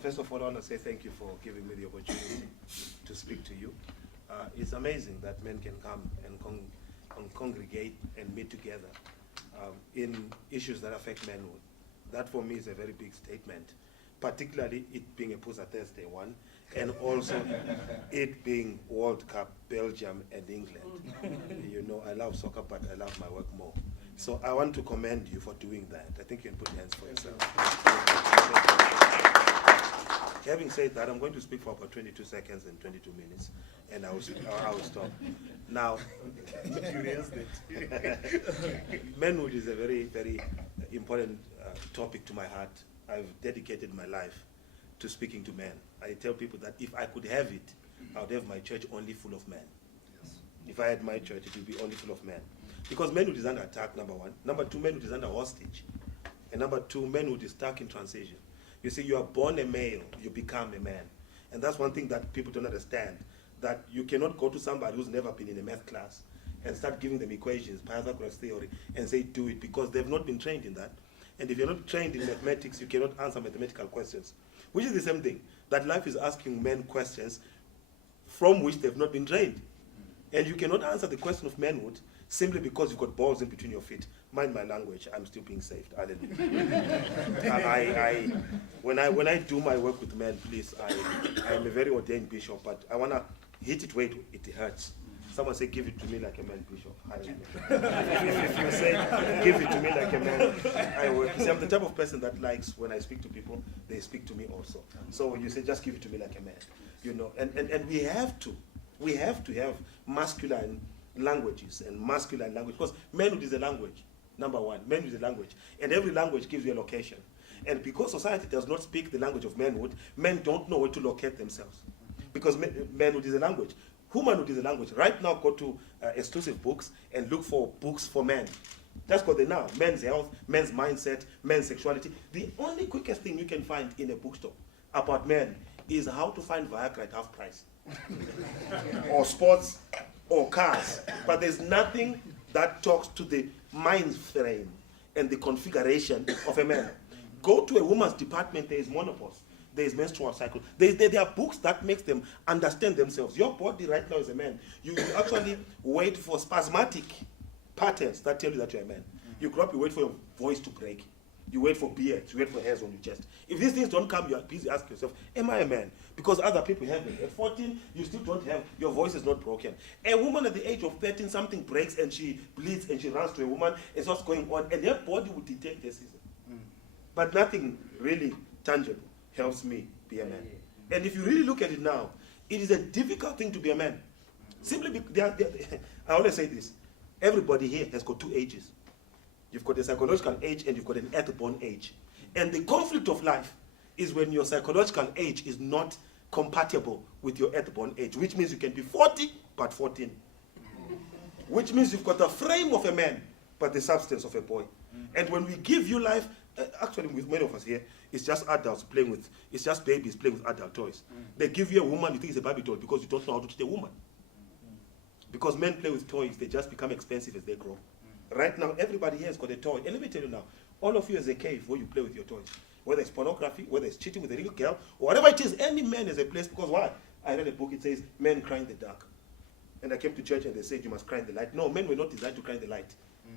First of all, I want to say thank you for giving me the opportunity to speak to you. It's amazing that men can come and congregate and meet together in issues that affect manhood. That for me is a very big statement, particularly it being a Pusa Thursday one, and also it being World Cup, Belgium and England. You know, I love soccer, but I love my work more. So I want to commend you for doing that. I think you can put hands for yourself. Having said that, I'm going to speak for about 22 seconds and 22 minutes, and I will stop. Now, manhood is a very, very important topic to my heart. I've dedicated my life to speaking to men. I tell people that if I could have it, I would have my church only full of men. Yes. If I had my church, it would be only full of men. Because manhood is under attack, number one. Number two, manhood is under hostage. And number two, manhood is stuck in transition. You see, you are born a male, you become a man. And that's one thing that people don't understand, that you cannot go to somebody who's never been in a math class and start giving them equations, Pythagoras theory, and say do it, because they've not been trained in that. And if you're not trained in mathematics, you cannot answer mathematical questions, which is the same thing, that life is asking men questions from which they've not been trained. And you cannot answer the question of manhood simply because you've got balls in between your feet. Mind my language, I'm still being saved. Hallelujah. When I do my work with men, please, I'm a very ordained bishop, but I want to hit it where it hurts. Someone say, give it to me like a man, bishop. Hallelujah. If you say, give it to me like a man, I will. See, I'm the type of person that likes, when I speak to people, they speak to me also. So when you say, just give it to me like a man, you know, and we have to have masculine languages and masculine language, because manhood is a language. Number one, manhood is a language, and every language gives you a location. And because society does not speak the language of manhood, men don't know where to locate themselves, because manhood is a language. Womanhood is a language. Right now, go to exclusive books and look for books for men. That's what they now. Men's health, men's mindset, men's sexuality. The only quickest thing you can find in a bookstore about men is how to find Viagra at half price, or sports, or cars. But there's nothing that talks to the mind frame and the configuration of a man. Go to a woman's department, there is menopause, there is menstrual cycle. There are books that makes them understand themselves. Your body right now is a man. You actually wait for spasmodic patterns that tell you that you're a man. You grow up, you wait for your voice to break. You wait for beards, you wait for hairs on your chest. If these things don't come, you are busy asking yourself, am I a man? Because other people have it. At 14, you still don't have, your voice is not broken. A woman at the age of 13, something breaks and she bleeds and she runs to a woman, it's what's going on, and her body will detect this. But nothing really tangible helps me be a man. And if you really look at it now, it is a difficult thing to be a man. Simply because, I always say this, everybody here has got two ages. You've got a psychological age and you've got an earth-born age. And the conflict of life is when your psychological age is not compatible with your earth-born age, which means you can be 40 but 14. Which means you've got the frame of a man but the substance of a boy. And when we give you life, actually with many of us here, it's just adults playing with, it's just babies playing with adult toys. They give you a woman, you think it's a Barbie doll because you don't know how to treat a woman. Because men play with toys, they just become expensive as they grow. Right now, everybody here has got a toy. And let me tell you now, all of you is a cave where you play with your toys. Whether it's pornography, whether it's cheating with a little girl, or whatever it is, any man has a place. Because why? I read a book, it says, men cry in the dark. And I came to church and they said, you must cry in the light. No, men were not designed to cry in the light.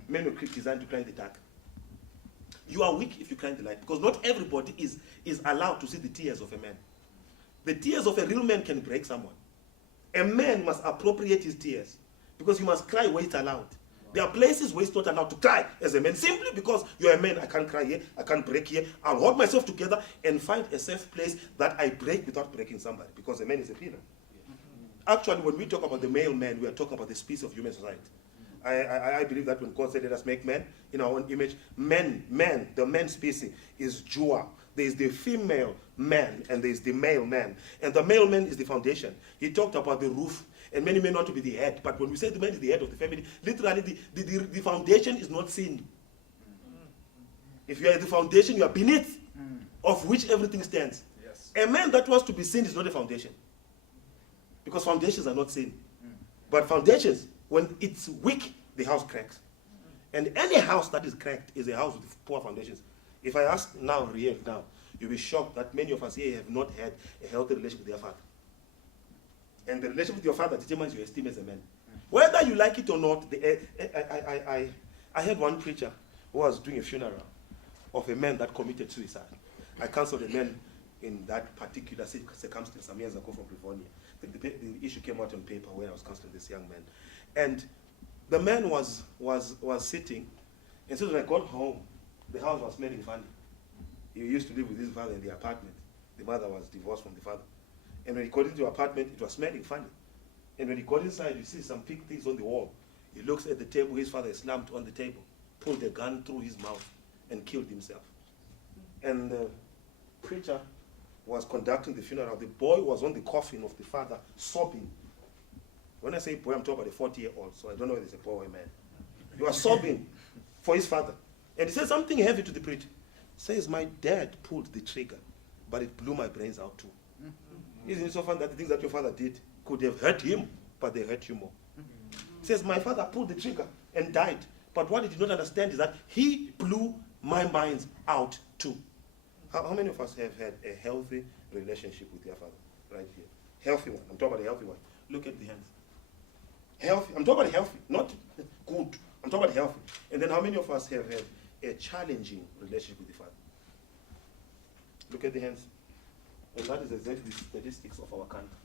Men were designed to cry in the dark. You are weak if you cry in the light, because not everybody is allowed to see the tears of a man. The tears of a real man can break someone. A man must appropriate his tears, because you must cry where it's allowed. There are places where it's not allowed to cry as a man, simply because you're a man. I can't cry here, I can't break here. I'll hold myself together and find a safe place that I break without breaking somebody, because a man is a pillar. Actually, when we talk about the male man, we are talking about the species of human society. I believe that when God said, let us make men in our own image, the man species is dual. There is the female man and there is the male man. And the male man is the foundation. He talked about the roof, and many men want to be the head. But when we say the man is the head of the family, literally the foundation is not seen. If you are the foundation, you are beneath, of which everything stands. Yes. A man that wants to be seen is not a foundation, because foundations are not seen. But foundations, when it's weak, the house cracks. And any house that is cracked is a house with poor foundations. If I ask now, real now, you'll be shocked that many of us here have not had a healthy relationship with their father. And the relationship with your father determines your esteem as a man. Whether you like it or not, I had one preacher who was doing a funeral of a man that committed suicide. I counseled a man in that particular circumstance some years ago from California. The issue came out on paper where I was counseling this young man. And the man was sitting, and so when I got home, the house was smelling funny. He used to live with his father in the apartment. The mother was divorced from the father. And when he got into the apartment, it was smelling funny. And when he got inside, you see some big things on the wall. He looks at the table, his father is slumped on the table, pulled a gun through his mouth, and killed himself. And the preacher was conducting the funeral. The boy was on the coffin of the father, sobbing. When I say boy, I'm talking about a 40-year-old, so I don't know whether it's a boy or a man. He was sobbing for his father. And he said something heavy to the preacher. Says, my dad pulled the trigger, but it blew my brains out too. Isn't it so fun that the things that your father did could have hurt him, but they hurt you more? He says, my father pulled the trigger and died, but what he did not understand is that he blew my minds out too. How many of us have had a healthy relationship with your father? Right here. Healthy one. I'm talking about a healthy one. Look at the hands. Healthy. I'm talking about healthy, not good. I'm talking about healthy. And then how many of us have had a challenging relationship with the father? Look at the hands. And that is exactly the statistics of our country.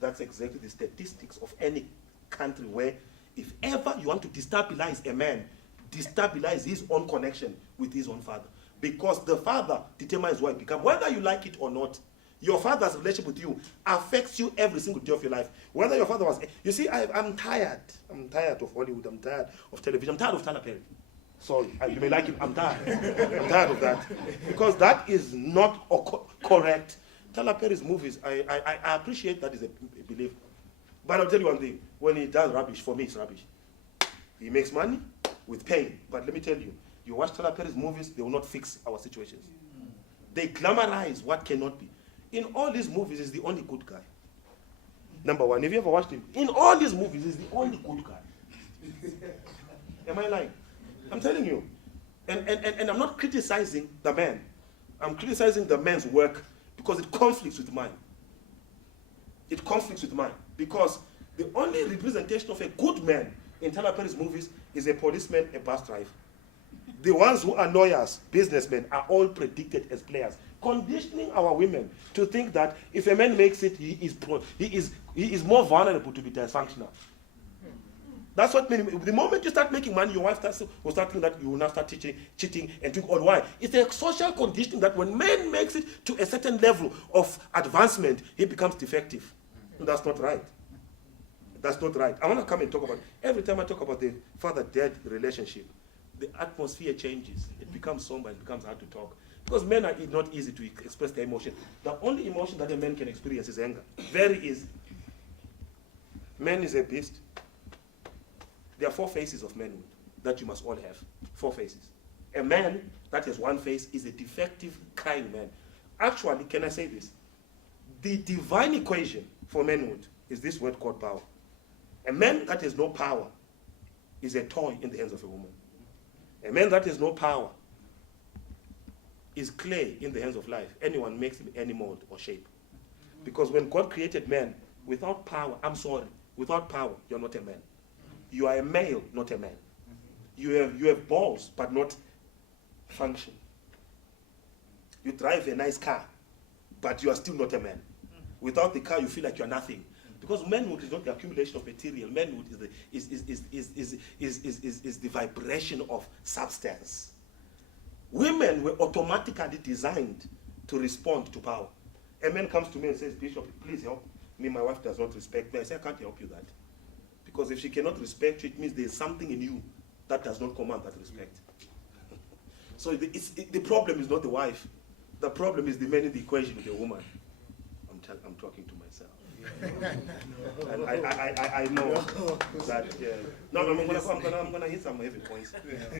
That's exactly the statistics of any country where if ever you want to destabilize a man, destabilize his own connection with his own father. Because the father determines what it becomes. Whether you like it or not, your father's relationship with you affects you every single day of your life. Whether your father was... You see, I'm tired. I'm tired of Hollywood. I'm tired of television. I'm tired of Tyler Perry. Sorry, you may like it. I'm tired. I'm tired of that. Because that is not correct. Tyler Perry's movies, I appreciate that is a belief. But I'll tell you one thing. When he does rubbish, for me it's rubbish. He makes money with pain. But let me tell you, you watch Tyler Perry's movies, they will not fix our situations. They glamorize what cannot be. In all these movies, he's the only good guy. Number one, have you ever watched him? In all these movies, he's the only good guy. Am I lying? I'm telling you. And I'm not criticizing the man. I'm criticizing the man's work because it conflicts with mine. It conflicts with mine. Because the only representation of a good man in Tyler Perry's movies is a policeman, a bus driver. The ones who annoy us, businessmen, are all predicted as players, conditioning our women to think that if a man makes it, he is more vulnerable to be dysfunctional. That's what many. The moment you start making money, your wife will start thinking that you will now start cheating, and think, oh, why? It's a social conditioning that when man makes it to a certain level of advancement, he becomes defective. And that's not right. That's not right. I want to come and talk about, every time I talk about the father-dad relationship, the atmosphere changes. It becomes somber, it becomes hard to talk. Because men are not easy to express their emotion. The only emotion that a man can experience is anger. Very easy. Man is a beast. There are 4 faces of manhood that you must all have. 4 faces. A man that has 1 face is a defective, crying man. Actually, can I say this? The divine equation for manhood is this word called power. A man that has no power is a toy in the hands of a woman. A man that has no power is clay in the hands of life. Anyone makes him any mold or shape. Because when God created man, without power, I'm sorry, without power, you're not a man. You are a male, not a man. You have balls, but not function. You drive a nice car, but you are still not a man. Without the car, you feel like you're nothing. Because manhood is not the accumulation of material. Manhood is the vibration of substance. Women were automatically designed to respond to power. A man comes to me and says, Bishop, please help me. My wife does not respect me. I say, I can't help you that. Because if she cannot respect you, it means there's something in you that does not command that respect. So the problem is not the wife. The problem is the man in the equation with the woman. I'm talking to myself. And I know that. No, I'm going to hit some heavy points.